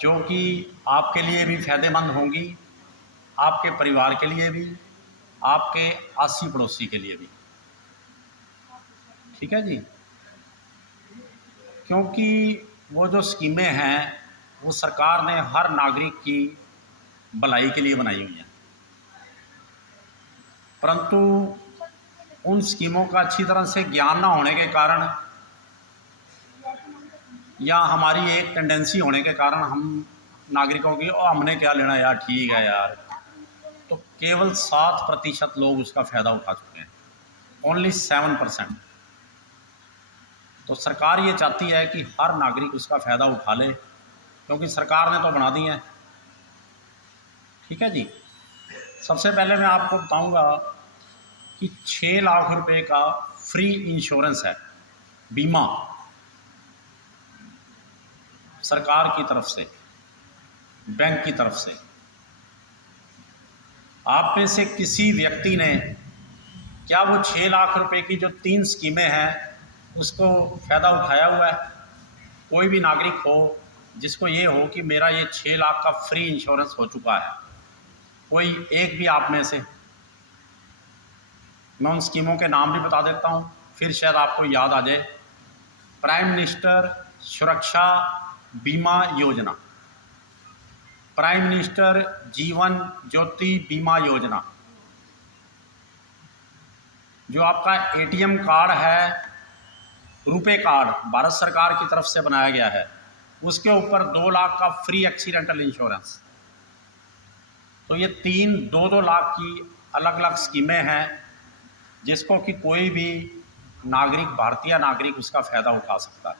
जो कि आपके लिए भी फ़ायदेमंद होंगी, आपके परिवार के लिए भी, आपके आसी पड़ोसी के लिए भी। ठीक है जी। क्योंकि वो जो स्कीमें हैं वो सरकार ने हर नागरिक की भलाई के लिए बनाई हुई हैं, परंतु उन स्कीमों का अच्छी तरह से ज्ञान ना होने के कारण या हमारी एक टेंडेंसी होने के कारण हम नागरिकों की हमने क्या लेना यार, ठीक है यार, तो केवल 7% लोग उसका फ़ायदा उठा चुके हैं, ओनली 7%। तो सरकार ये चाहती है कि हर नागरिक उसका फ़ायदा उठा ले, क्योंकि सरकार ने तो बना दी है। ठीक है जी। सबसे पहले मैं आपको बताऊंगा कि 6 लाख रुपए का फ्री इंश्योरेंस है, बीमा सरकार की तरफ से, बैंक की तरफ से। आप में से किसी व्यक्ति ने क्या वो 6 लाख रुपए की जो 3 स्कीमें हैं उसको फ़ायदा उठाया हुआ है? कोई भी नागरिक हो जिसको ये हो कि मेरा ये 6 लाख का फ्री इंश्योरेंस हो चुका है, कोई एक भी आप में से? मैं उन स्कीमों के नाम भी बता देता हूँ, फिर शायद आपको याद आ जाए। प्राइम मिनिस्टर सुरक्षा बीमा योजना, प्राइम मिनिस्टर जीवन ज्योति बीमा योजना, जो आपका एटीएम कार्ड है, रुपे कार्ड भारत सरकार की तरफ से बनाया गया है, उसके ऊपर 2 लाख का फ्री एक्सीडेंटल इंश्योरेंस। तो ये 2-2 लाख की अलग अलग स्कीमें हैं जिसको कि कोई भी नागरिक, भारतीय नागरिक उसका फ़ायदा उठा सकता है।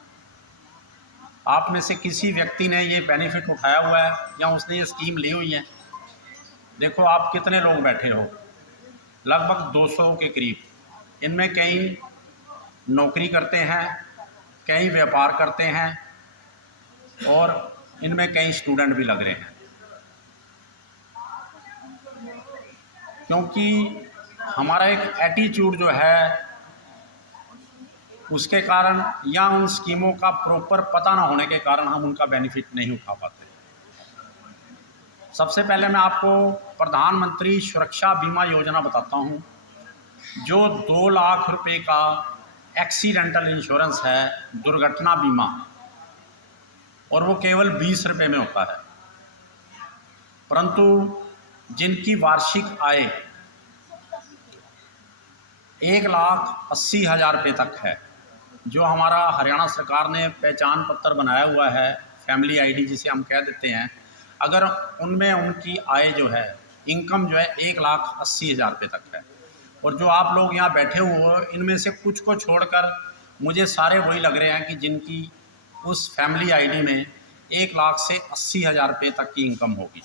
आप में से किसी व्यक्ति ने ये बेनिफिट उठाया हुआ है या उसने ये स्कीम ली हुई है? देखो आप कितने लोग बैठे हो, लगभग 200 के करीब। इनमें कई नौकरी करते हैं, कई व्यापार करते हैं और इनमें कई स्टूडेंट भी लग रहे हैं। क्योंकि हमारा एक एटीट्यूड जो है उसके कारण या उन स्कीमों का प्रॉपर पता ना होने के कारण हम उनका बेनिफिट नहीं उठा पाते। सबसे पहले मैं आपको प्रधानमंत्री सुरक्षा बीमा योजना बताता हूँ, जो 2 लाख रुपए का एक्सीडेंटल इंश्योरेंस है, दुर्घटना बीमा, और वो केवल 20 रुपये में होता है। परंतु जिनकी वार्षिक आय 1,80,000 रुपये तक है, जो हमारा हरियाणा सरकार ने पहचान पत्र बनाया हुआ है, फैमिली आईडी जिसे हम कह देते हैं, अगर उनमें उनकी आय जो है, इनकम जो है 1,80,000 रुपये तक है, और जो आप लोग यहाँ बैठे हुए हो इनमें से कुछ को छोड़कर मुझे सारे वही लग रहे हैं कि जिनकी उस फैमिली आईडी में 1,00,000 से 80,000 रुपये तक की इनकम होगी।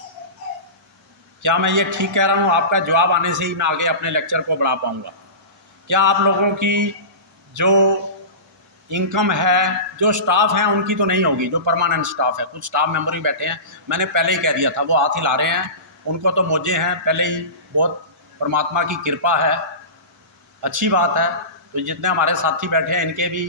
क्या मैं ये ठीक कह रहा हूँ? आपका जवाब आने से ही मैं आगे अपने लेक्चर को बढ़ा पाऊँगा। क्या आप लोगों की जो इनकम है, जो स्टाफ हैं उनकी तो नहीं होगी, जो परमानेंट स्टाफ है, कुछ स्टाफ मेंबर भी बैठे हैं, मैंने पहले ही कह दिया था, वो हाथ हिला रहे हैं, उनको तो मौजे हैं पहले ही, बहुत परमात्मा की कृपा है, अच्छी बात है। तो जितने हमारे साथी बैठे हैं इनके भी,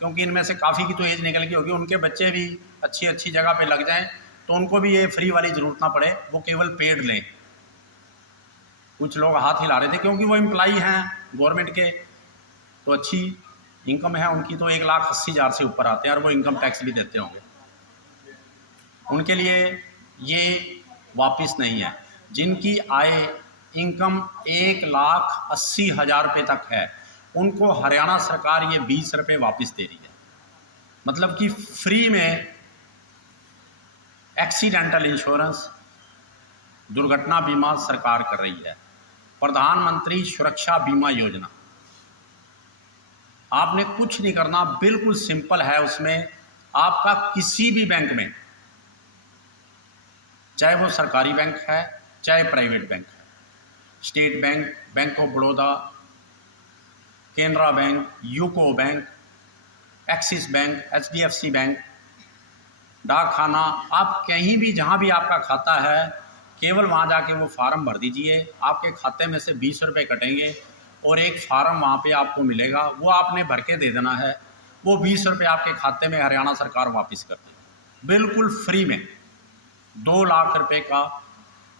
क्योंकि इनमें से काफ़ी की तो एज निकल गई होगी, उनके बच्चे भी अच्छी अच्छी जगह पे लग जाएं तो उनको भी ये फ्री वाली ज़रूरत ना पड़े, वो केवल पेड लें। कुछ लोग हाथ हिला रहे थे क्योंकि वो एम्प्लॉई हैं गवर्नमेंट के, तो अच्छी इनकम है उनकी, तो 1,80,000 से ऊपर आते हैं और वो इनकम टैक्स भी देते होंगे, उनके लिए ये वापस नहीं है। जिनकी आय इनकम 1,80,000 रुपये तक है उनको हरियाणा सरकार ये 20 रुपये वापस दे रही है, मतलब कि फ्री में एक्सीडेंटल इंश्योरेंस, दुर्घटना बीमा सरकार कर रही है, प्रधानमंत्री सुरक्षा बीमा योजना। आपने कुछ नहीं करना, बिल्कुल सिंपल है। उसमें आपका किसी भी बैंक में, चाहे वो सरकारी बैंक है चाहे प्राइवेट बैंक है, state bank, bank of Baroda, Canara bank, UCO bank, axis bank, HDFC bank, डाक खाना, आप कहीं भी जहाँ भी आपका खाता है, केवल वहाँ जाके वो फार्म भर दीजिए। आपके खाते में से 20 रुपये कटेंगे और एक फार्म वहाँ पे आपको मिलेगा, वो आपने भर के दे देना है। वो 20 रुपये आपके खाते में हरियाणा सरकार वापस कर देगी, बिल्कुल फ्री में। 2 लाख रुपए का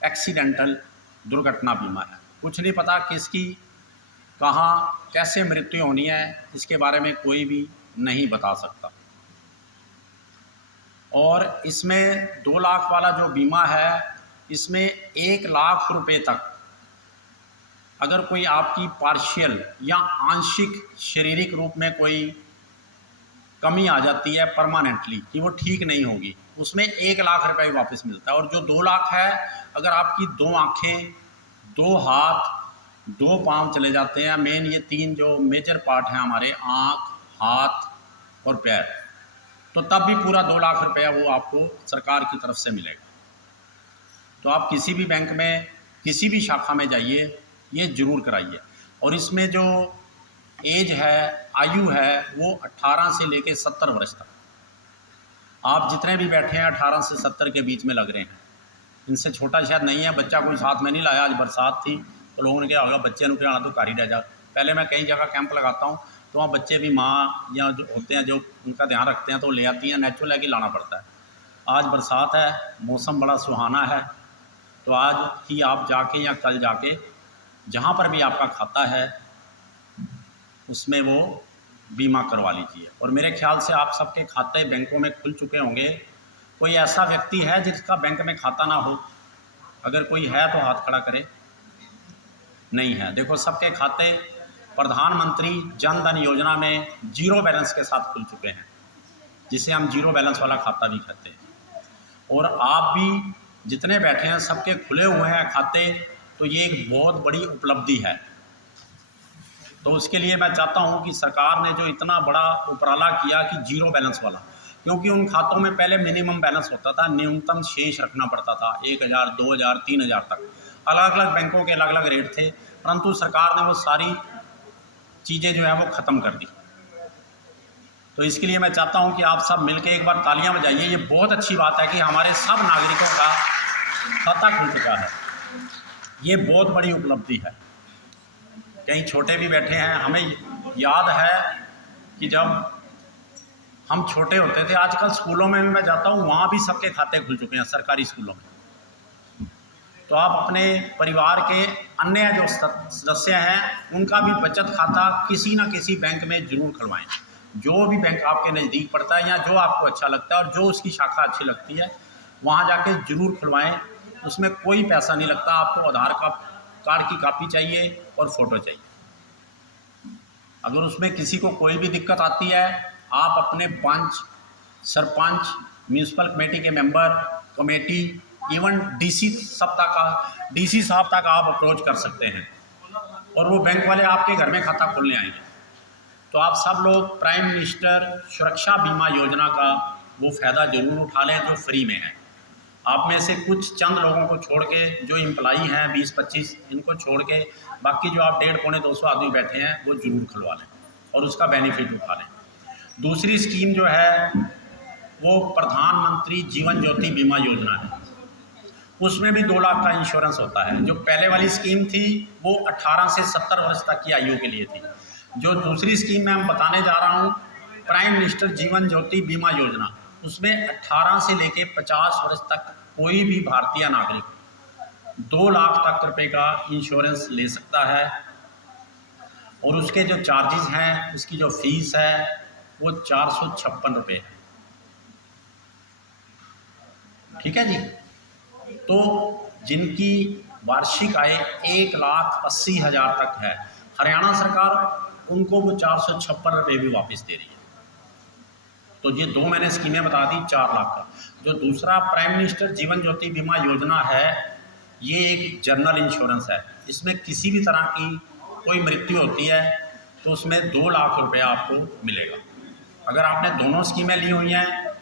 एक्सीडेंटल दुर्घटना बीमा है। कुछ नहीं पता किसकी कहाँ कैसे मृत्यु होनी है, इसके बारे में कोई भी नहीं बता सकता। और इसमें 2 लाख वाला जो बीमा है, इसमें 1 लाख रुपए तक अगर कोई आपकी पार्शियल या आंशिक शारीरिक रूप में कोई कमी आ जाती है परमानेंटली कि वो ठीक नहीं होगी, उसमें 1 लाख रुपए वापस मिलता है। और जो 2 लाख है, अगर आपकी 2 आँखें, 2 हाथ, 2 पाँव चले जाते हैं, मेन ये 3 जो मेजर पार्ट हैं हमारे, आँख, हाथ और पैर, तो तब भी पूरा 2 लाख रुपया वो आपको सरकार की तरफ से मिलेगा। तो आप किसी भी बैंक में किसी भी शाखा में जाइए, ये ज़रूर कराइए। और इसमें जो एज है, आयु है, वो 18 से लेकर 70 वर्ष तक। आप जितने भी बैठे हैं 18 से 70 के बीच में लग रहे हैं, इनसे छोटा शायद नहीं है। बच्चा कोई साथ में नहीं लाया, आज बरसात थी तो लोगों ने क्या होगा, बच्चे ने आना तो कार ही रह जा। पहले मैं कई जगह कैंप लगाता हूँ तो वहाँ बच्चे भी माँ या जो होते हैं जो उनका ध्यान रखते हैं तो ले आती हैं, नेचुरल है कि लाना पड़ता है। आज बरसात है, मौसम बड़ा सुहाना है, तो आज ही आप जाके या कल जाके जहाँ पर भी आपका खाता है उसमें वो बीमा करवा लीजिए। और मेरे ख्याल से आप सबके खाते बैंकों में खुल चुके होंगे। कोई ऐसा व्यक्ति है जिसका बैंक में खाता ना हो? अगर कोई है तो हाथ खड़ा करे। नहीं है। देखो, सबके खाते प्रधानमंत्री जन धन योजना में 0 बैलेंस के साथ खुल चुके हैं, जिसे हम 0 बैलेंस वाला खाता भी कहते हैं। और आप भी जितने बैठे हैं सबके खुले हुए हैं खाते, तो ये एक बहुत बड़ी उपलब्धि है। तो उसके लिए मैं चाहता हूँ कि सरकार ने जो इतना बड़ा उपराला किया कि 0 बैलेंस वाला, क्योंकि उन खातों में पहले मिनिमम बैलेंस होता था, न्यूनतम शेष रखना पड़ता था 1000, 2000, 3000 तक। अलग अलग बैंकों के अलग अलग रेट थे, परंतु सरकार ने वो सारी चीज़ें जो है वो ख़त्म कर दी। तो इसके लिए मैं चाहता हूँ कि आप सब मिलकर एक बार तालियां बजाइए। ये बहुत अच्छी बात है कि हमारे सब नागरिकों का खाता खुल चुका है। ये बहुत बड़ी उपलब्धि है। कई छोटे भी बैठे हैं। हमें याद है कि जब हम छोटे होते थे, आजकल स्कूलों में भी मैं जाता हूँ, वहाँ भी सबके खाते खुल चुके हैं सरकारी स्कूलों में। तो आप अपने परिवार के अन्य जो सदस्य हैं उनका भी बचत खाता किसी न किसी बैंक में ज़रूर खुलवाएं। जो भी बैंक आपके नज़दीक पड़ता है या जो आपको अच्छा लगता है और जो उसकी शाखा अच्छी लगती है, वहाँ जाके ज़रूर खुलवाएं। उसमें कोई पैसा नहीं लगता। आपको आधार कार्ड की कॉपी चाहिए और फ़ोटो चाहिए। अगर उसमें किसी को कोई भी दिक्कत आती है, आप अपने पंच, सरपंच, म्यूनसिपल कमेटी के मेंबर, कमेटी, इवन डीसी साहब तक आप अप्रोच कर सकते हैं और वो बैंक वाले आपके घर में खाता खोलने आएंगे। तो आप सब लोग प्राइम मिनिस्टर सुरक्षा बीमा योजना का वो फ़ायदा ज़रूर उठा लें जो फ्री में है। आप में से कुछ चंद लोगों को छोड़ के, जो एम्प्लॉई हैं 20-25, इनको छोड़ के बाकी जो आप 150-200 आदमी बैठे हैं वो ज़रूर खुलवा लें और उसका बेनिफिट उठा लें। दूसरी स्कीम जो है वो प्रधानमंत्री जीवन ज्योति बीमा योजना है। उसमें भी 2 लाख का इंश्योरेंस होता है। जो पहले वाली स्कीम थी वो 18 से 70 वर्ष तक की आयु के लिए थी। जो दूसरी स्कीम मैं बताने जा रहा हूँ, प्राइम मिनिस्टर जीवन ज्योति बीमा योजना, उसमें 18 से लेके 50 वर्ष तक कोई भी भारतीय नागरिक 2 लाख तक रुपए का इंश्योरेंस ले सकता है। और उसके जो चार्जेस हैं, उसकी जो फीस है वो 456 रुपये है। ठीक है जी। तो जिनकी वार्षिक आय 1,80,000 तक है, हरियाणा सरकार उनको वो 456 रुपये भी वापस दे रही है। तो ये 2 मैंने स्कीमें बता दी 4 लाख का। जो दूसरा प्राइम मिनिस्टर जीवन ज्योति बीमा योजना है, ये एक जनरल इंश्योरेंस है। इसमें किसी भी तरह की कोई मृत्यु होती है तो उसमें 2 लाख रुपये आपको मिलेगा। अगर आपने दोनों स्कीमें ली हुई हैं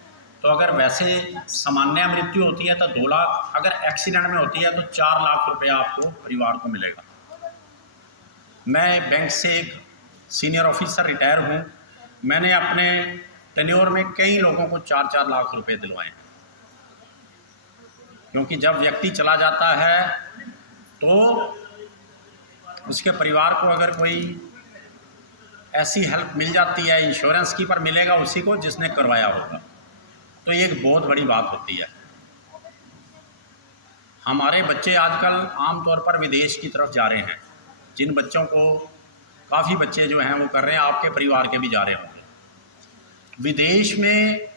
तो अगर वैसे सामान्य मृत्यु होती है तो 2 लाख, अगर एक्सीडेंट में होती है तो 4 लाख रुपया आपको परिवार को मिलेगा। मैं बैंक से एक सीनियर ऑफिसर रिटायर हूँ। मैंने अपने टेन्योर में कई लोगों को 4-4 लाख रुपए दिलवाए, क्योंकि जब व्यक्ति चला जाता है तो उसके परिवार को अगर कोई ऐसी हेल्प मिल जाती है इंश्योरेंस की, पर मिलेगा उसी को जिसने करवाया होगा। तो ये एक बहुत बड़ी बात होती है। हमारे बच्चे आजकल आमतौर पर विदेश की तरफ जा रहे हैं। जिन बच्चों को काफ़ी बच्चे जो हैं वो कर रहे हैं, आपके परिवार के भी जा रहे होंगे विदेश में।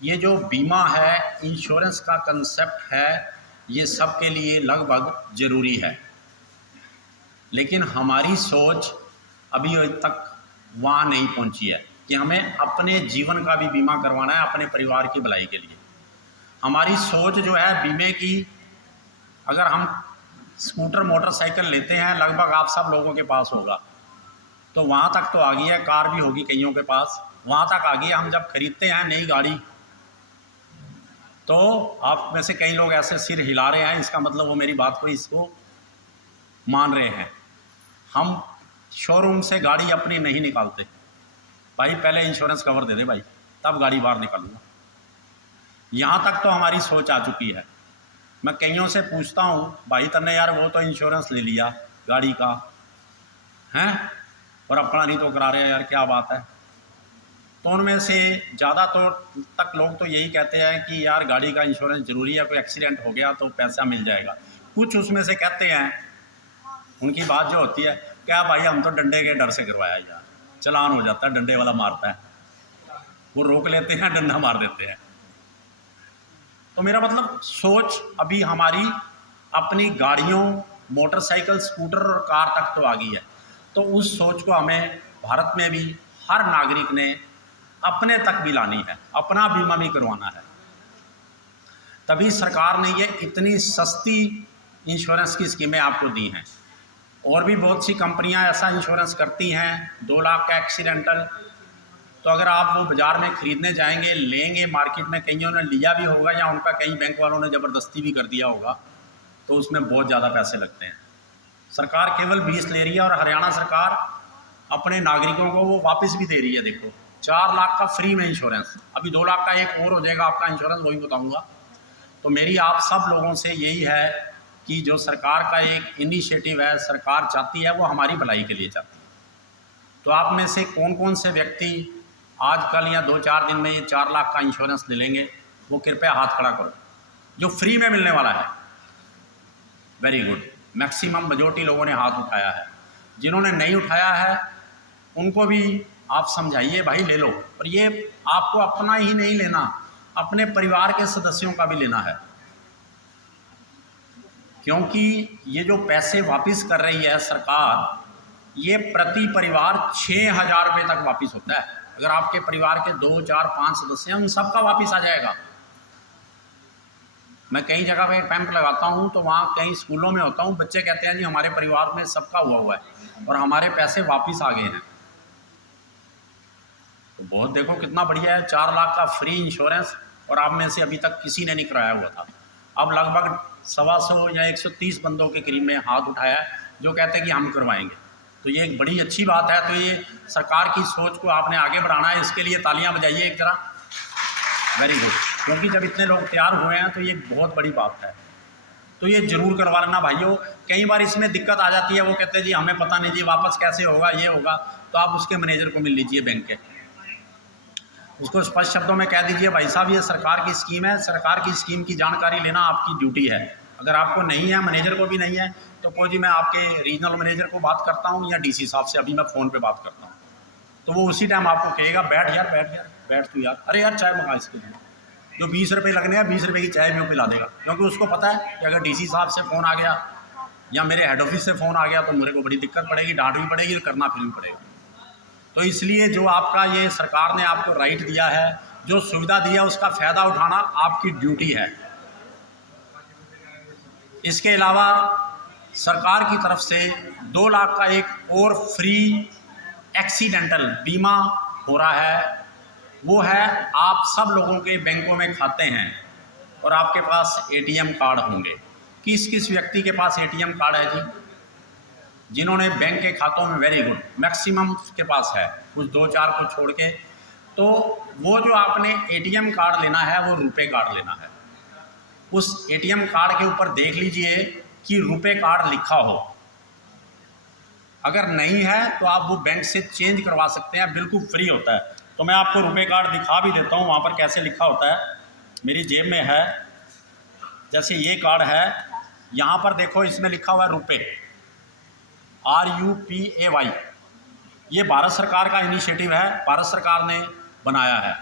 ये जो बीमा है, इंश्योरेंस का कंसेप्ट है, ये सबके लिए लगभग ज़रूरी है, लेकिन हमारी सोच अभी तक वहाँ नहीं पहुँची है कि हमें अपने जीवन का भी बीमा करवाना है अपने परिवार की भलाई के लिए। हमारी सोच जो है बीमे की, अगर हम स्कूटर मोटरसाइकिल लेते हैं, लगभग आप सब लोगों के पास होगा, तो वहाँ तक तो आ गई है, कार भी होगी कईयों के पास, वहाँ तक आ गई है। हम जब खरीदते हैं नई गाड़ी, तो आप में से कई लोग ऐसे सिर हिला रहे हैं, इसका मतलब वो मेरी बात को इसको मान रहे हैं। हम शोरूम से गाड़ी अपनी नहीं निकालते, भाई पहले इंश्योरेंस कवर दे दे भाई, तब गाड़ी बाहर निकालूंगा। यहाँ तक तो हमारी सोच आ चुकी है। मैं कईयों से पूछता हूँ, भाई तन्ने यार वो तो इंश्योरेंस ले लिया गाड़ी का हैं, और अपना नहीं तो करा रहे यार, क्या बात है। तो उनमें से ज़्यादा तक लोग तो यही कहते हैं कि यार गाड़ी का इंश्योरेंस ज़रूरी है, कोई एक्सीडेंट हो गया तो पैसा मिल जाएगा। कुछ उसमें से कहते हैं, उनकी बात जो होती है, क्या भाई हम तो डंडे के डर से करवाया यार, चालान हो जाता है, डंडे वाला मारता है, वो रोक लेते हैं, डंडा मार देते हैं। तो मेरा मतलब सोच अभी हमारी अपनी गाड़ियों, मोटरसाइकिल, स्कूटर और कार तक तो आ गई है। तो उस सोच को हमें भारत में भी हर नागरिक ने अपने तक भी लानी है, अपना बीमा भी करवाना है। तभी सरकार ने ये इतनी सस्ती इंश्योरेंस की स्कीमें आपको दी हैं। और भी बहुत सी कंपनियां ऐसा इंश्योरेंस करती हैं, 2 लाख का एक्सीडेंटल। तो अगर आप वो बाज़ार में ख़रीदने जाएंगे, लेंगे, मार्केट में कईयों ने लिया भी होगा या उनका कई बैंक वालों ने ज़बरदस्ती भी कर दिया होगा, तो उसमें बहुत ज़्यादा पैसे लगते हैं। सरकार केवल 20 ले रही है, और हरियाणा सरकार अपने नागरिकों को वो वापस भी दे रही है। देखो 4 लाख का फ्री में इंश्योरेंस, अभी 2 लाख का एक और हो जाएगा आपका इंश्योरेंस, वही बताऊँगा। तो मेरी आप सब लोगों से यही है कि जो सरकार का एक इनिशिएटिव है, सरकार चाहती है वो हमारी भलाई के लिए चाहती है। तो आप में से कौन कौन से व्यक्ति आज कल या 2-4 दिन में ये 4 लाख का इंश्योरेंस ले लेंगे, वो कृपया हाथ खड़ा करो, जो फ्री में मिलने वाला है। वेरी गुड, मैक्सिमम मेजॉरिटी लोगों ने हाथ उठाया है। जिन्होंने नहीं उठाया है उनको भी आप समझाइए, भाई ले लो। और ये आपको अपना ही नहीं लेना, अपने परिवार के सदस्यों का भी लेना है, क्योंकि ये जो पैसे वापस कर रही है सरकार, ये प्रति परिवार 6,000 रुपये तक वापस होता है। अगर आपके परिवार के 2, 4, 5 सदस्य हैं, उन सबका वापस आ जाएगा। मैं कई जगह पे कैंप लगाता हूँ, तो वहाँ कई स्कूलों में होता हूँ, बच्चे कहते हैं जी हमारे परिवार में सबका हुआ है और हमारे पैसे वापस आ गए हैं। तो बहुत देखो कितना बढ़िया है, 4 लाख का फ्री इंश्योरेंस, और आप में से अभी तक किसी ने नहीं कराया हुआ था। अब लगभग 125 या 130 बंदों के करीब में हाथ उठाया है जो कहते हैं कि हम करवाएंगे। तो ये एक बड़ी अच्छी बात है। तो ये सरकार की सोच को आपने आगे बढ़ाना है, इसके लिए तालियां बजाइए एक तरह। वेरी गुड, क्योंकि जब इतने लोग तैयार हुए हैं तो ये बहुत बड़ी बात है। तो ये ज़रूर करवा लेना भाइयों। कई बार इसमें दिक्कत आ जाती है, वो कहते हैं जी हमें पता नहीं जी वापस कैसे होगा, ये होगा। तो आप उसके मैनेजर को मिल लीजिए बैंक के, उसको स्पष्ट शब्दों में कह दीजिए भाई साहब ये सरकार की स्कीम है, सरकार की स्कीम की जानकारी लेना आपकी ड्यूटी है। अगर आपको नहीं है, मैनेजर को भी नहीं है, तो कोई जी मैं आपके रीजनल मैनेजर को बात करता हूँ या डीसी साहब से अभी मैं फ़ोन पे बात करता हूँ, तो वो उसी टाइम आपको कहेगा बैठ यार बैठ यार बैठ तू यार, अरे यार चाय मंगा इसके लिए, जो 20 रुपये लगने हैं 20 रुपये की चाय भी वो पिला देगा। क्योंकि उसको पता है कि अगर डीसी साहब से फ़ोन आ गया या मेरे हेड ऑफिस से फ़ोन आ गया तो मेरे को बड़ी दिक्कत पड़ेगी, डांट भी पड़ेगी, करना फिर भी पड़ेगा। तो इसलिए जो आपका ये सरकार ने आपको राइट दिया है, जो सुविधा दी है, उसका फ़ायदा उठाना आपकी ड्यूटी है। इसके अलावा सरकार की तरफ से 2 लाख का एक और फ्री एक्सीडेंटल बीमा हो रहा है। वो है आप सब लोगों के बैंकों में खाते हैं और आपके पास एटीएम कार्ड होंगे। किस किस व्यक्ति के पास एटीएम कार्ड है जी? जिन्होंने बैंक के खातों में, वेरी गुड, मैक्सिमम के पास है, कुछ 2-4 को छोड़ के। तो वो जो आपने एटीएम कार्ड लेना है वो रुपए कार्ड लेना है। उस एटीएम कार्ड के ऊपर देख लीजिए कि रुपए कार्ड लिखा हो। अगर नहीं है तो आप वो बैंक से चेंज करवा सकते हैं, बिल्कुल फ्री होता है। तो मैं आपको रुपए कार्ड दिखा भी देता हूँ, वहाँ पर कैसे लिखा होता है। मेरी जेब में है, जैसे ये कार्ड है, यहाँ पर देखो इसमें लिखा हुआ है रुपे, RUPAY। ये भारत सरकार का इनिशिएटिव है, भारत सरकार ने बनाया है।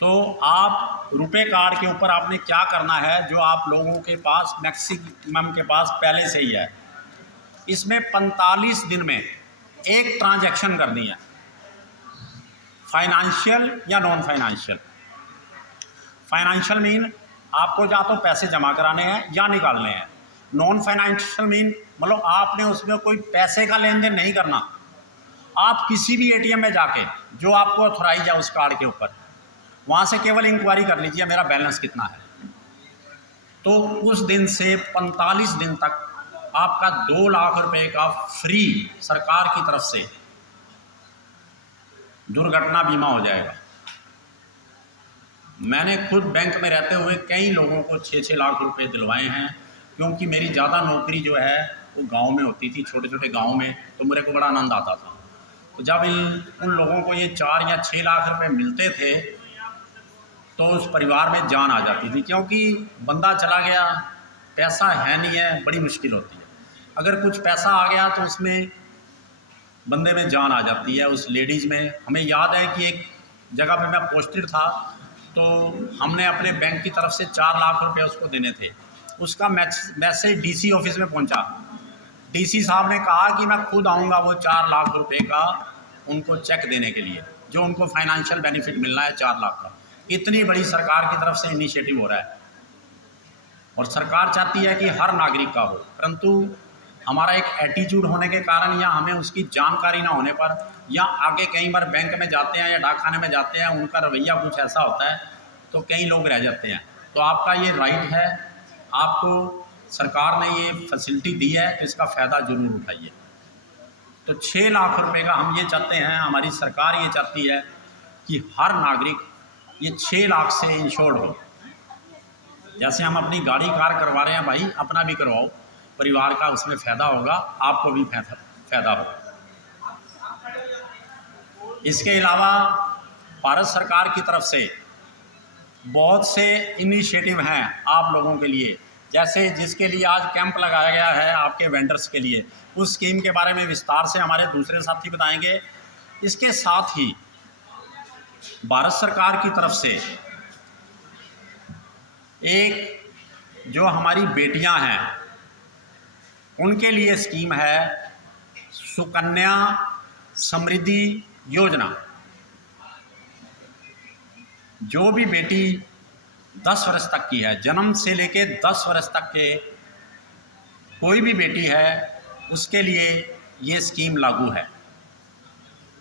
तो आप रुपे कार्ड के ऊपर आपने क्या करना है, जो आप लोगों के पास मैक्सिमम के पास पहले से ही है, इसमें 45 दिन में एक ट्रांजैक्शन करनी है, फाइनेंशियल या नॉन फाइनेंशियल। फाइनेंशियल मीन आपको या तो पैसे जमा कराने हैं या निकालने हैं। नॉन फाइनेंशियल मीन मतलब आपने उसमें कोई पैसे का लेन देन नहीं करना। आप किसी भी ATM में जाके जो आपको ऑथोराइज है उस कार्ड के ऊपर, वहाँ से केवल इंक्वायरी कर लीजिए मेरा बैलेंस कितना है। तो उस दिन से 45 दिन तक आपका 2 लाख रुपए का फ्री सरकार की तरफ से दुर्घटना बीमा हो जाएगा। मैंने खुद बैंक में रहते हुए कई लोगों को 6-6 लाख रुपए दिलवाए हैं, क्योंकि मेरी ज़्यादा नौकरी जो है वो गांव में होती थी, छोटे छोटे गांव में, तो मेरे को बड़ा आनंद आता था। तो जब उन लोगों को ये 4 या 6 लाख रुपए मिलते थे तो उस परिवार में जान आ जाती थी, क्योंकि बंदा चला गया, पैसा है नहीं है, बड़ी मुश्किल होती है। अगर कुछ पैसा आ गया तो उसमें बंदे में जान आ जाती है, उस लेडीज़ में। हमें याद है कि एक जगह पे मैं पोस्टेड था, तो हमने अपने बैंक की तरफ से 4 लाख रुपए उसको देने थे। उसका मैसेज DC ऑफिस में पहुंचा। DC साहब ने कहा कि मैं खुद आऊँगा वो 4 लाख रुपए का उनको चेक देने के लिए, जो उनको फाइनेंशियल बेनिफिट मिलना है 4 लाख का। इतनी बड़ी सरकार की तरफ से इनिशिएटिव हो रहा है, और सरकार चाहती है कि हर नागरिक का हो, परंतु हमारा एक एटीट्यूड होने के कारण या हमें उसकी जानकारी ना होने पर, या आगे कई बार बैंक में जाते हैं या डाकखाने में जाते हैं, उनका रवैया कुछ ऐसा होता है तो कई लोग रह जाते हैं। तो आपका ये राइट है, आपको सरकार ने ये फैसिलिटी दी है, तो इसका फ़ायदा ज़रूर उठाइए। तो 6 लाख रुपए का हम ये चाहते हैं, हमारी सरकार ये चाहती है कि हर नागरिक ये 6 लाख से इंश्योर्ड हो। जैसे हम अपनी गाड़ी कार करवा रहे हैं भाई, अपना भी करवाओ, परिवार का उसमें फ़ायदा होगा, आपको भी फ़ायदा होगा। इसके अलावा भारत सरकार की तरफ से बहुत से इनिशिएटिव हैं आप लोगों के लिए, जैसे जिसके लिए आज कैंप लगाया गया है आपके वेंडर्स के लिए, उस स्कीम के बारे में विस्तार से हमारे दूसरे साथी बताएंगे। इसके साथ ही भारत सरकार की तरफ से एक जो हमारी बेटियां हैं उनके लिए स्कीम है सुकन्या समृद्धि योजना। जो भी बेटी 10 वर्ष तक की है, जन्म से लेके 10 वर्ष तक के कोई भी बेटी है, उसके लिए ये स्कीम लागू है।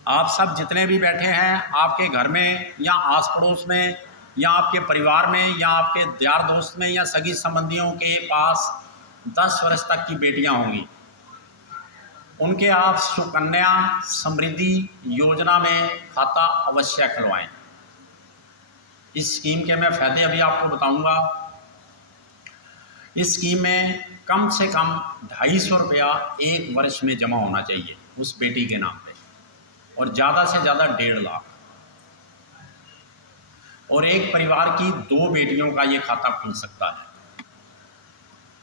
आप सब जितने भी बैठे हैं, आपके घर में या आस पड़ोस में या आपके परिवार में या आपके यार दोस्त में या सगी संबंधियों के पास 10 वर्ष तक की बेटियां होंगी, उनके आप सुकन्या समृद्धि योजना में खाता अवश्य खुलवाएं। इस स्कीम के मैं फ़ायदे अभी आपको बताऊंगा। इस स्कीम में कम से कम 250 रुपया 1 वर्ष में जमा होना चाहिए उस बेटी के नाम पे, और ज़्यादा से ज़्यादा 1.5 लाख। और एक परिवार की 2 बेटियों का ये खाता खुल सकता है।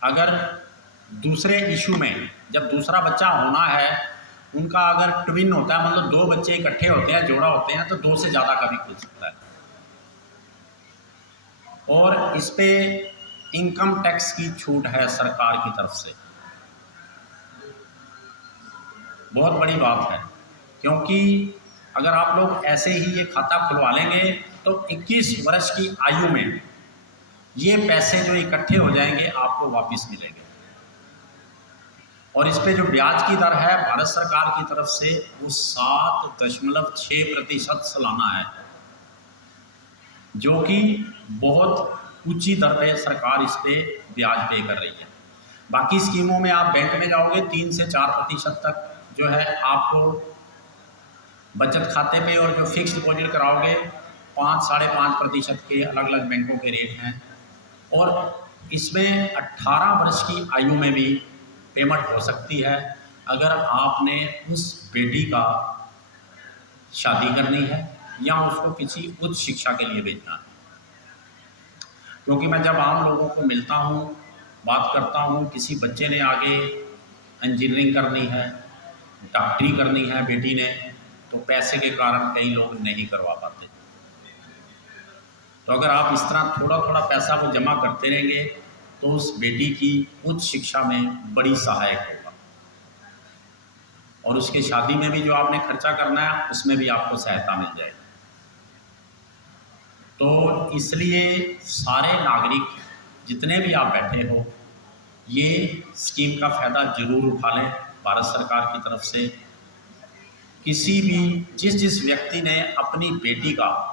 अगर दूसरे इशू में जब दूसरा बच्चा होना है, उनका अगर ट्विन होता है, मतलब 2 बच्चे इकट्ठे होते हैं, जोड़ा होते हैं, तो 2 से ज़्यादा का भी खुल सकता है। और इस पे इनकम टैक्स की छूट है सरकार की तरफ से। बहुत बड़ी बात है, क्योंकि अगर आप लोग ऐसे ही ये खाता खुलवा लेंगे तो 21 वर्ष की आयु में ये पैसे जो इकट्ठे हो जाएंगे आपको वापस मिलेंगे। और इस पे जो ब्याज की दर है भारत सरकार की तरफ से वो 7.6% सालाना है, जो कि बहुत ऊंची दर पे सरकार इस पे ब्याज पे कर रही है। बाकी स्कीमों में आप बैंक में जाओगे 3 से 4% तक जो है आपको बचत खाते पे, और जो फिक्स डिपॉजिट कराओगे 5-5.5% के अलग अलग बैंकों के रेट हैं। और इसमें 18 वर्ष की आयु में भी पेमेंट हो सकती है, अगर आपने उस बेटी का शादी करनी है या उसको किसी उच्च शिक्षा के लिए भेजना है। क्योंकि मैं जब आम लोगों को मिलता हूँ बात करता हूँ किसी बच्चे ने आगे इंजीनियरिंग करनी है, डॉक्टरी करनी है बेटी ने, तो पैसे के कारण कई लोग नहीं करवा पाते। तो अगर आप इस तरह थोड़ा थोड़ा पैसा वो जमा करते रहेंगे तो उस बेटी की उच्च शिक्षा में बड़ी सहायक होगा, और उसके शादी में भी जो आपने खर्चा करना है उसमें भी आपको सहायता मिल जाएगी। तो इसलिए सारे नागरिक जितने भी आप बैठे हो, ये स्कीम का फ़ायदा ज़रूर उठा लें। भारत सरकार की तरफ से किसी भी जिस व्यक्ति ने अपनी बेटी का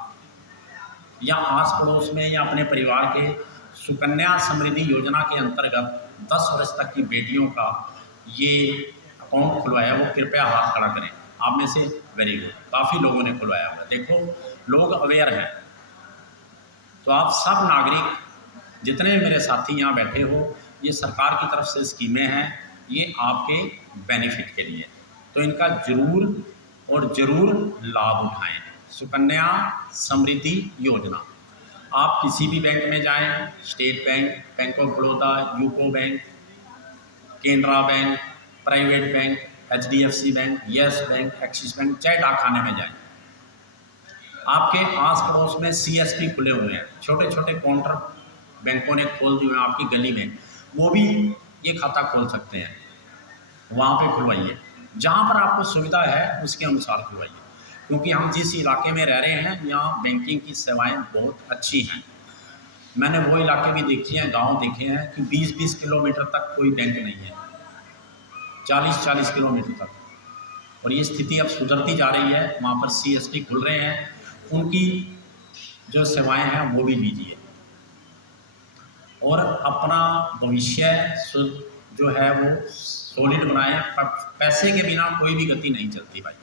या आस पड़ोस में या अपने परिवार के सुकन्या समृद्धि योजना के अंतर्गत 10 वर्ष तक की बेटियों का ये अकाउंट खुलवाया, वो कृपया हाथ खड़ा करें। आप में से वेरी गुड, काफ़ी लोगों ने खुलवाया हुआ। देखो, लोग अवेयर हैं। तो आप सब नागरिक जितने मेरे साथी यहाँ बैठे हो, ये सरकार की तरफ से स्कीमें हैं, ये आपके बेनिफिट के लिए, तो इनका ज़रूर लाभ उठाएं। सुकन्या समृद्धि योजना, आप किसी भी बैंक में जाएं, state bank, bank of Baroda, UCO bank, Canara bank, private bank, HDFC bank, yes bank, axis bank, चाहे डाकखाने में जाएं, आपके आस पड़ोस में CSP खुले हुए हैं, छोटे छोटे काउंटर बैंकों ने खोल दिए हैं आपकी गली में, वो भी ये खाता खोल सकते हैं। वहाँ पे खुलवाइए, जहाँ पर आपको सुविधा है उसके अनुसार खुलवाइए, क्योंकि हम जिस इलाके में रह रहे हैं यहाँ बैंकिंग की सेवाएं बहुत अच्छी हैं। मैंने वो इलाके भी देखे हैं, गांव देखे हैं कि 20-20 किलोमीटर तक कोई बैंक नहीं है, 40-40 किलोमीटर तक, और ये स्थिति अब सुधरती जा रही है। वहाँ पर CSP खुल रहे हैं, उनकी जो सेवाएं हैं वो भी लीजिए, और अपना भविष्य जो है वो सॉलिड बनाएं। पैसे के बिना कोई भी गति नहीं चलती भाई,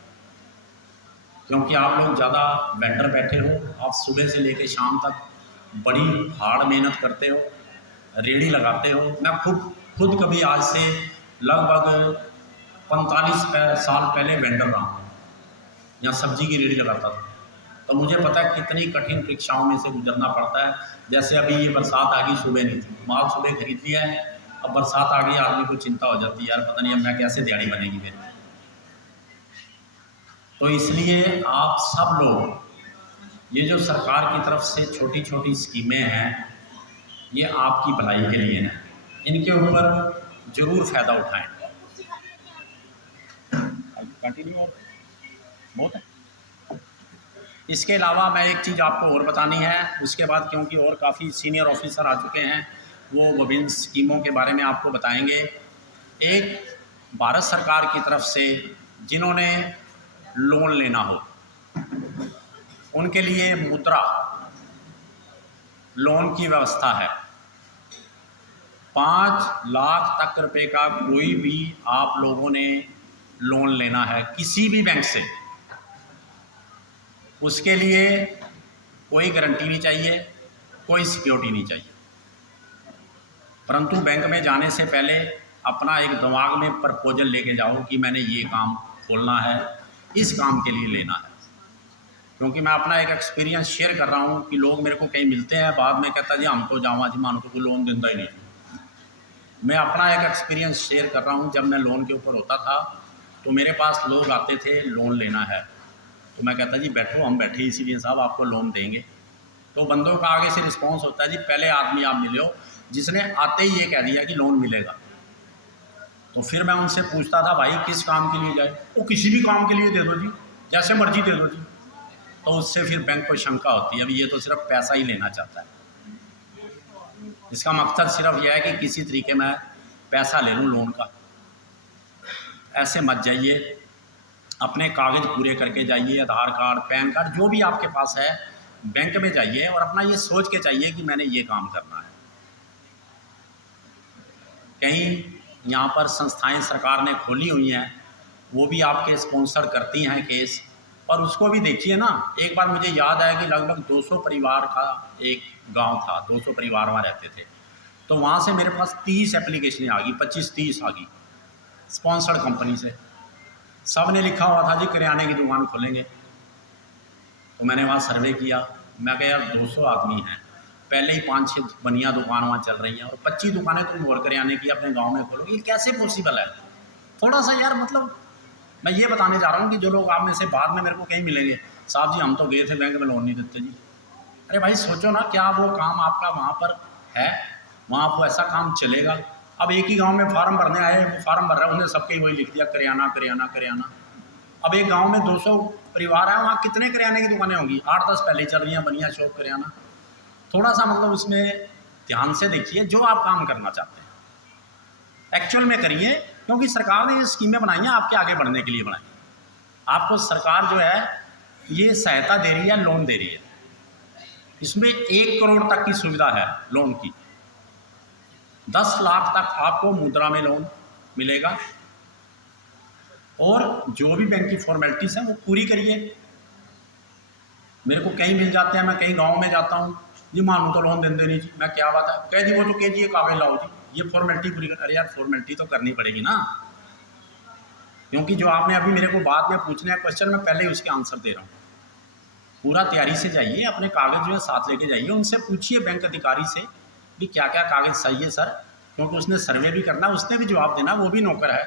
क्योंकि आप लोग ज़्यादा वेंडर बैठे हो, आप सुबह से लेकर शाम तक बड़ी हार्ड मेहनत करते हो, रेड़ी लगाते हो। मैं खुद कभी आज से लगभग 45 साल पहले वेंडर रहा हूँ, यहाँ सब्जी की रेड़ी लगाता था, तो मुझे पता है कितनी कठिन परीक्षाओं में से गुजरना पड़ता है। जैसे अभी ये बरसात आ गई, सुबह नहीं थी, माल सुबह खरीद लिया है, अब बरसात आ गई, आदमी को चिंता हो जाती है, यार पता नहीं अब मैं कैसे दिहाड़ी बनेगी मेरी। तो इसलिए आप सब लोग, ये जो सरकार की तरफ से छोटी छोटी स्कीमें हैं, ये आपकी भलाई के लिए हैं, इनके ऊपर ज़रूर फ़ायदा उठाएं। कंटिन्यू बहुत है। इसके अलावा मैं एक चीज़ आपको और बतानी है, उसके बाद क्योंकि और काफ़ी सीनियर ऑफिसर आ चुके हैं, वो विभिन्न स्कीमों के बारे में आपको बताएंगे। एक भारत सरकार की तरफ से जिन्होंने लोन लेना हो, उनके लिए मुद्रा लोन की व्यवस्था है। 5 लाख तक रुपए का कोई भी आप लोगों ने लोन लेना है किसी भी बैंक से, उसके लिए कोई गारंटी नहीं चाहिए, कोई सिक्योरिटी नहीं चाहिए, परंतु बैंक में जाने से पहले अपना एक दिमाग में प्रपोजल लेके जाओ कि मैंने ये काम खोलना है, इस काम के लिए लेना है। क्योंकि मैं अपना एक एक्सपीरियंस शेयर कर रहा हूँ कि लोग मेरे को कहीं मिलते हैं, बाद में कहता जी हम तो जावा जी मानो को लोन देता ही नहीं। मैं अपना एक एक्सपीरियंस शेयर कर रहा हूँ। जब मैं लोन के ऊपर होता था तो मेरे पास लोग आते थे, लोन लेना है, तो मैं कहता जी बैठो, हम बैठे इसीलिए साहब आपको लोन देंगे। तो बंदों का आगे से रिस्पॉन्स होता है जी पहले आदमी आप मिले हो जिसने आते ही ये कह दिया कि लोन मिलेगा। तो फिर मैं उनसे पूछता था भाई किस काम के लिए जाए, वो किसी भी काम के लिए दे दो जी, जैसे मर्जी दे दो जी। तो उससे फिर बैंक को शंका होती है, अब ये तो सिर्फ पैसा ही लेना चाहता है, इसका मकसद सिर्फ यह है कि किसी तरीके में पैसा ले लूँ लोन का। ऐसे मत जाइए, अपने कागज़ पूरे करके जाइए, आधार कार्ड, पैन कार्ड, जो भी आपके पास है, बैंक में जाइए और अपना ये सोच के चाहिए कि मैंने ये काम करना है। कहीं यहाँ पर संस्थाएं सरकार ने खोली हुई हैं, वो भी आपके स्पॉन्सर करती हैं केस, और उसको भी देखिए ना। एक बार मुझे याद आया कि लगभग 200 परिवार का एक गांव था, 200 परिवार वहाँ रहते थे, तो वहाँ से मेरे पास 30 एप्लीकेशनें आ गई, 25-30 आ गई स्पॉन्सर्ड कंपनी से। सब ने लिखा हुआ था जी किराने की दुकान खोलेंगे। तो मैंने वहाँ सर्वे किया, मैं कहा यार 200 आदमी हैं, पहले ही 5-6 बनिया दुकान वहाँ चल रही हैं और 25 दुकानें तुम और करियाने की अपने गांव में खोलोगे, ये कैसे पॉसिबल है? थोड़ा सा यार मतलब मैं ये बताने जा रहा हूँ कि जो लोग आप में से बाद में मेरे को कहीं मिलेंगे, साहब जी हम तो गए थे बैंक में लोन नहीं देते जी। अरे भाई सोचो ना, क्या वो काम आपका वहाँ पर है? वहाँ वो ऐसा काम चलेगा? अब एक ही गांव में फार्म भरने आए, वो फार्म भर रहा है, उसने सबके वही लिख दिया करियाना करियाना करियाना। अब एक गांव में 200 परिवार है, वहाँ कितने करियाने की दुकानें होंगी? 8-10 पहले चल रही हैं, बनिया शॉप करियाना। थोड़ा सा मतलब उसमें ध्यान से देखिए, जो आप काम करना चाहते हैं एक्चुअल में करिए, क्योंकि सरकार ने ये स्कीमें बनाई हैं आपके आगे बढ़ने के लिए बनाई। आपको सरकार जो है ये सहायता दे रही है, लोन दे रही है, इसमें 1 करोड़ तक की सुविधा है लोन की। 10 लाख तक आपको मुद्रा में लोन मिलेगा और जो भी बैंक की फॉर्मेलिटीज़ हैं वो पूरी करिए। मेरे को कहीं मिल जाते हैं, मैं कहीं गांव में जाता हूँ जी, मानू तो लोन देंगे नहीं जी, मैं क्या बात है, कह दी वो तो कह जी ये कागज लाओ जी, ये फॉर्मेलिटी पूरी कर। अरे यार फॉर्मेलिटी तो करनी पड़ेगी ना, क्योंकि जो आपने अभी मेरे को बाद में पूछने का क्वेश्चन, मैं पहले ही उसके आंसर दे रहा हूँ। पूरा तैयारी से जाइए, अपने कागज जो है साथ लेके जाइए, उनसे पूछिए बैंक अधिकारी से भी क्या क्या कागज चाहिए सर, क्योंकि उसने सर्वे भी करना, उसने भी जवाब देना, वो भी नौकर है,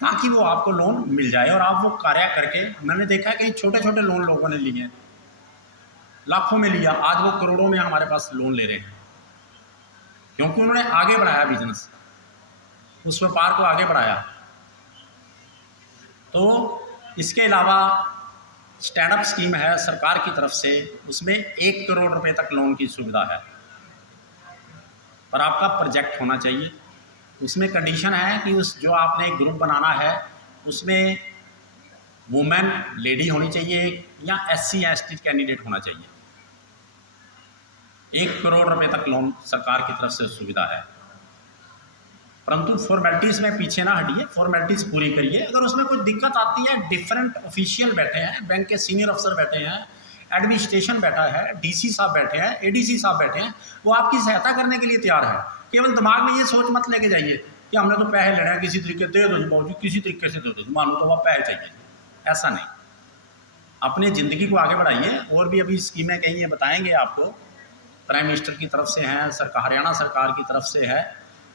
ताकि वो आपको लोन मिल जाए और आप वो कार्य करके। मैंने देखा है कि छोटे छोटे लोन लोगों ने लिए हैं, लाखों में लिया, आज वो करोड़ों में हमारे पास लोन ले रहे हैं, क्योंकि उन्होंने आगे बढ़ाया बिजनेस, उस व्यापार को आगे बढ़ाया। तो इसके अलावा स्टैंड अप स्कीम है सरकार की तरफ से, उसमें 1 करोड़ रुपए तक लोन की सुविधा है, पर आपका प्रोजेक्ट होना चाहिए। उसमें कंडीशन है कि उस जो आपने एक ग्रुप बनाना है उसमें वुमेन लेडी होनी चाहिए या SC या ST कैंडिडेट होना चाहिए। 1 करोड़ रुपए तक लोन सरकार की तरफ से सुविधा है, परंतु फॉर्मेलिटीज़ में पीछे ना हटिए, फॉर्मेलिटीज़ पूरी करिए। अगर उसमें कोई दिक्कत आती है, डिफरेंट ऑफिशियल बैठे हैं, बैंक के सीनियर अफसर बैठे हैं, एडमिनिस्ट्रेशन बैठा है, DC साहब बैठे हैं, ADC साहब बैठे हैं, वो आपकी सहायता करने के लिए तैयार है। केवल दिमाग में ये सोच मत लेके जाइए कि हमने तो पैसे लेने हैं, किसी तरीके दे दो जी बाबू, किसी तरीके से दे दो, मानो तो वह पैसे चाहिए, ऐसा नहीं। अपनी ज़िंदगी को आगे बढ़ाइए। और भी अभी स्कीमें कहीं ये बताएंगे आपको, प्राइम मिनिस्टर की तरफ से हैं, सरकार हरियाणा सरकार की तरफ से है।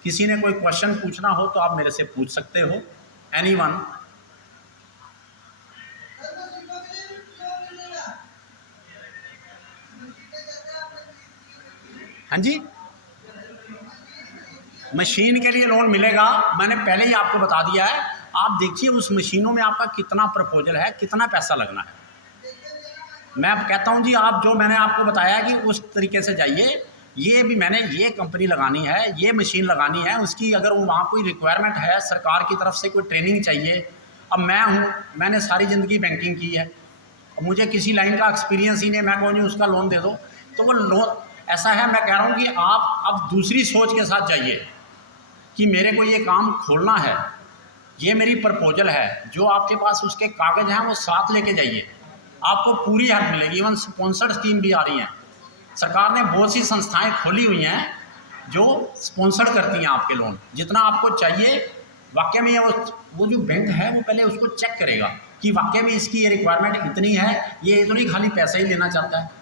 किसी ने कोई क्वेश्चन पूछना हो तो आप मेरे से पूछ सकते हो, एनीवन। हाँ जी, मशीन के लिए लोन मिलेगा, मैंने पहले ही आपको बता दिया है। आप देखिए उस मशीनों में आपका कितना प्रपोजल है, कितना पैसा लगना है। मैं अब कहता हूं जी, आप जो मैंने आपको बताया कि उस तरीके से जाइए। ये भी मैंने ये कंपनी लगानी है, ये मशीन लगानी है, उसकी अगर वहाँ कोई रिक्वायरमेंट है, सरकार की तरफ से कोई ट्रेनिंग चाहिए। अब मैं हूँ, मैंने सारी ज़िंदगी बैंकिंग की है, मुझे किसी लाइन का एक्सपीरियंस ही नहीं, मैं कहूँ जी उसका लोन दे दो, तो वो लोन ऐसा है। मैं कह रहा हूँ कि आप अब दूसरी सोच के साथ जाइए कि मेरे को ये काम खोलना है, ये मेरी प्रपोजल है, जो आपके पास उसके कागज़ हैं वो साथ लेके जाइए, आपको पूरी हेल्प मिलेगी। इवन स्पॉन्सर्ड स्कीम भी आ रही हैं, सरकार ने बहुत सी संस्थाएं खोली हुई हैं जो स्पॉन्सर्ड करती हैं आपके लोन। जितना आपको चाहिए वाकई में वो जो बैंक है वो पहले उसको चेक करेगा कि वाकई में इसकी ये रिक्वायरमेंट इतनी है, ये तो नहीं खाली पैसा ही लेना चाहता है।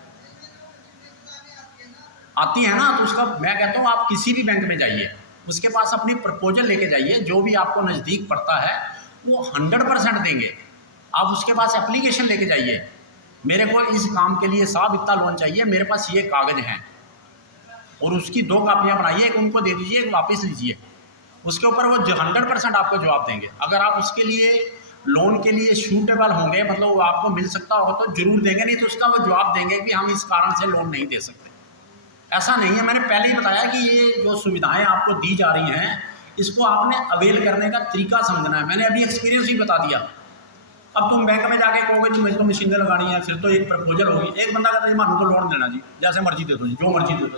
आती है ना, तो उसका मैं कहता हूँ आप किसी भी बैंक में जाइए, उसके पास अपनी प्रपोजल लेके जाइए, जो भी आपको नज़दीक पड़ता है वो 100% देंगे। आप उसके पास एप्लीकेशन लेके जाइए, मेरे को इस काम के लिए साहब इतना लोन चाहिए, मेरे पास ये कागज़ हैं, और उसकी 2 कापियाँ बनाइए, एक उनको दे दीजिए, एक वापस लीजिए। उसके ऊपर वो 100% आपको जवाब देंगे। अगर आप उसके लिए लोन के लिए सूटेबल होंगे, मतलब वो आपको मिल सकता होगा तो जरूर देंगे, नहीं तो उसका वो जवाब देंगे कि हम इस कारण से लोन नहीं दे सकते। ऐसा नहीं है, मैंने पहले ही बताया कि ये जो सुविधाएं आपको दी जा रही हैं इसको आपने अवेल करने का तरीका समझना है। मैंने अभी एक्सपीरियंस ही बता दिया। अब तुम बैंक में जाके कहोगे जी मुझे तो मशीनें लगानी है, फिर तो एक प्रपोजल होगी, एक बंदा कहता है मानो तो लोन देना जी, जैसे मर्जी दे दो जी, जो मर्जी दे दो।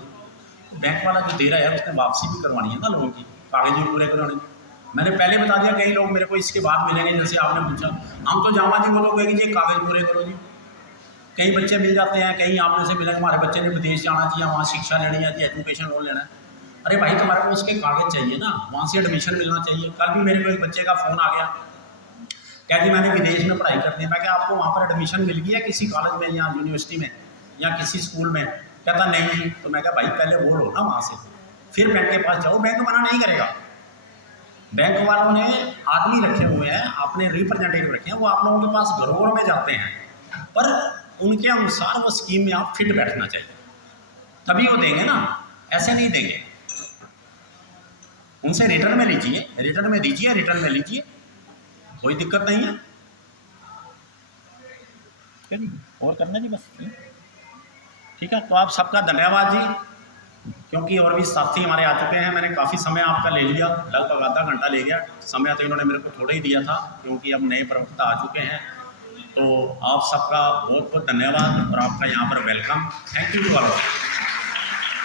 तो बैंक वाला जो दे रहा है उसने वापसी भी करवानी है ना लोन की, कागज भी पूरे करवाने। मैंने पहले बता दिया, कई लोग मेरे को इसके बाद मिलेंगे, जैसे आपने पूछा हम तो जावा जी, वो तो कहेंगे जी कागज पूरे करो जी। कई बच्चे मिल जाते हैं, कहीं आप में से मिलेंगे हमारे बच्चे ने विदेश जाना चाहिए, वहाँ शिक्षा लेनी है, एजुकेशन लोन लेना है। अरे भाई तुम्हारे को उसके कागज चाहिए ना, वहाँ से एडमिशन मिलना चाहिए। कल भी मेरे को एक बच्चे का फ़ोन आ गया, क्या जी मैंने विदेश में पढ़ाई करनी है। मैं क्या आपको वहाँ पर एडमिशन मिल गई है किसी कॉलेज में या यूनिवर्सिटी में या किसी स्कूल में? कहता नहीं जी। तो मैं कहा भाई पहले वो लो ना वहाँ से, फिर बैंक के पास जाओ, बैंक मना नहीं करेगा। बैंक वालों ने आदमी रखे हुए हैं, अपने रिप्रेजेंटेटिव रखे हैं, वो आप लोगों के पास घरों में जाते हैं, पर उनके अनुसार वो स्कीम में आप फिट बैठना चाहिए, तभी वो देंगे ना, ऐसे नहीं देंगे। उनसे रिटर्न में लीजिए, रिटर्न में दीजिए, रिटर्न में लीजिए, कोई दिक्कत नहीं है। और करना जी बस, ठीक है। तो आप सबका धन्यवाद जी, क्योंकि और भी साथी हमारे आ चुके हैं। मैंने काफ़ी समय आपका ले लिया, लगभग आधा घंटा ले गया समय, तो इन्होंने मेरे को थोड़ा ही दिया था, क्योंकि अब नए प्रवक्ता आ चुके हैं। तो आप सबका बहुत बहुत धन्यवाद और आपका यहाँ पर welcome. Thank you to all.